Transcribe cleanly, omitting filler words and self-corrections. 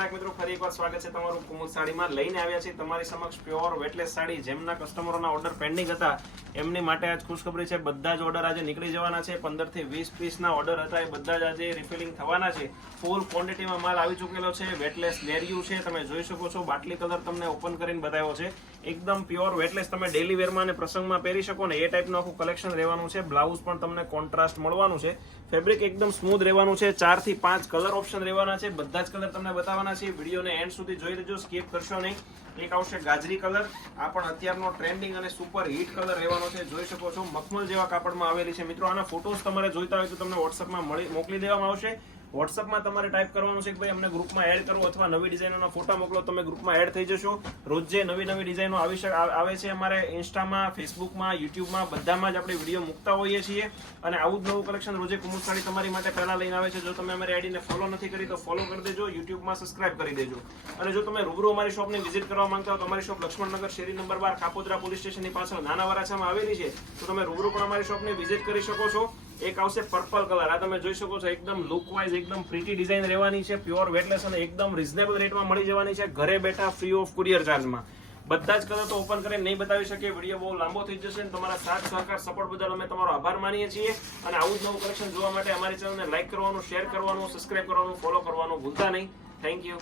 ગ્રાહક મિત્રો, ફરી એકવાર સ્વાગત છે તમારું કુમુદ સાડીમાં. લઈને આવ્યા છીએ તમારી સમક્ષ પ્યોર વેટલેસ સાડી. જેમના કસ્ટમરોના ઓર્ડર પેન્ડિંગ હતા એમની માટે આજ ખુશખબરી છે. બધા જ ઓર્ડર આજે નીકળી જવાના છે. 15 થી 20 પીસના ઓર્ડર હતા એ બધા જ આજે રિફિલિંગ થવાના છે. ફૂલ ક્વોન્ટિટીમાં માલ આવી ચૂકેલો છે. વેટલેસ લેરિયું છે, તમે જોઈ શકો છો. બાટલી કલર તમને ઓપન કરીને બતાવ્યો છે. એકદમ પ્યોર વેટલેસ, તમે ડેલી વેરમાં અને પ્રસંગમાં પહેરી શકો ને એ ટાઈપનું આખું કલેક્શન રહેવાનું છે. બ્લાઉઝ પણ તમને કોન્ટ્રાસ્ટ મળવાનું છે. ફેબ્રિક એકદમ સ્મૂથ રહેવાનું છે. 4 થી 5 કલર ઓપ્શન રહેવાના છે. બધા જ કલર તમને બતાવવાના છે. વિડીયોને એન્ડ સુધી જોઈ લેજો, સ્કીપ કરશો નહીં. એક આવશે ગાજરી કલર, આ પણ અત્યારનો ટ્રેન્ડિંગ અને સુપર હિટ કલર રહેવાનો છે. જોઈ શકો છો, મખમલ જેવા કાપડમાં આવેલી છે. મિત્રો, આના ફોટોસ તમારે જોઈતા હોય તો તમને વોટ્સઅપમાં મોકલી દેવામાં આવશે. વોટ્સઅપમાં તમારે ટાઈપ કરવાનું છે કે ભાઈ અમને ગ્રુપમાં એડ કરો અથવા નવી ડિઝાઇનોના ફોટા મોકલો, તમે ગ્રુપમાં એડ થઈ જશો. રોજે નવી ડિઝાઇનો આવે છે. અમારે ઇન્સ્ટામાં, ફેસબુકમાં, યુટ્યુબમાં બધામાં જ આપણે વિડીયો મૂકતા હોઈએ છીએ. અને આવું જ નવું કલેક્શન રોજે કુમુદ સાડી તમારી માટે પહેલા લઈને આવે છે. જો તમે અમારી આઈડીને ફોલો નથી કરી તો ફોલો કરી દેજો, યુટ્યુબમાં સબસ્ક્રાઇબ કરી દેજો. અને જો તમે રૂબરૂ અમારી શોપની વિઝિટ કરવા માંગતા હો તો અમારી શોપ લક્ષ્મણનગર શેરી નંબર 12 કાપોદ્રા પોલીસ સ્ટેશનની પાછળ નાના વરાછામાં આવેલી છે. તો તમે રૂબરૂ પણ અમારી શોપની વિઝિટ કરી શકો છો. એક આવશે પર્પલ કલર, આ તમે જોઈ શકો છો. એકદમ લુક વાઇઝ એકદમ પ્રીટી ડિઝાઇન રહેવાની છે. પ્યોર વેટલેસ અને એકદમ રીઝનેબલ રેટમાં મળી જવાની છે. ઘરે બેઠા ફ્રી ઓફ કુરિયર ચાર્જમાં. બધા જ કલર તો ઓપન કરીને નહીં બતાવી શકીએ, વિડીયો બહુ લાંબો થઈ જશે. તમારા સાથ સહકાર સપોર્ટ બદલ અમે તમારો આભાર માનીએ છીએ. અને આવું જ નવું કલેક્શન જોવા માટે અમારી ચેનલને લાઈક કરવાનું, શેર કરવાનું, સબસ્ક્રાઇબ કરવાનું, ફોલો કરવાનું ભૂલતા નહીં. Thank you.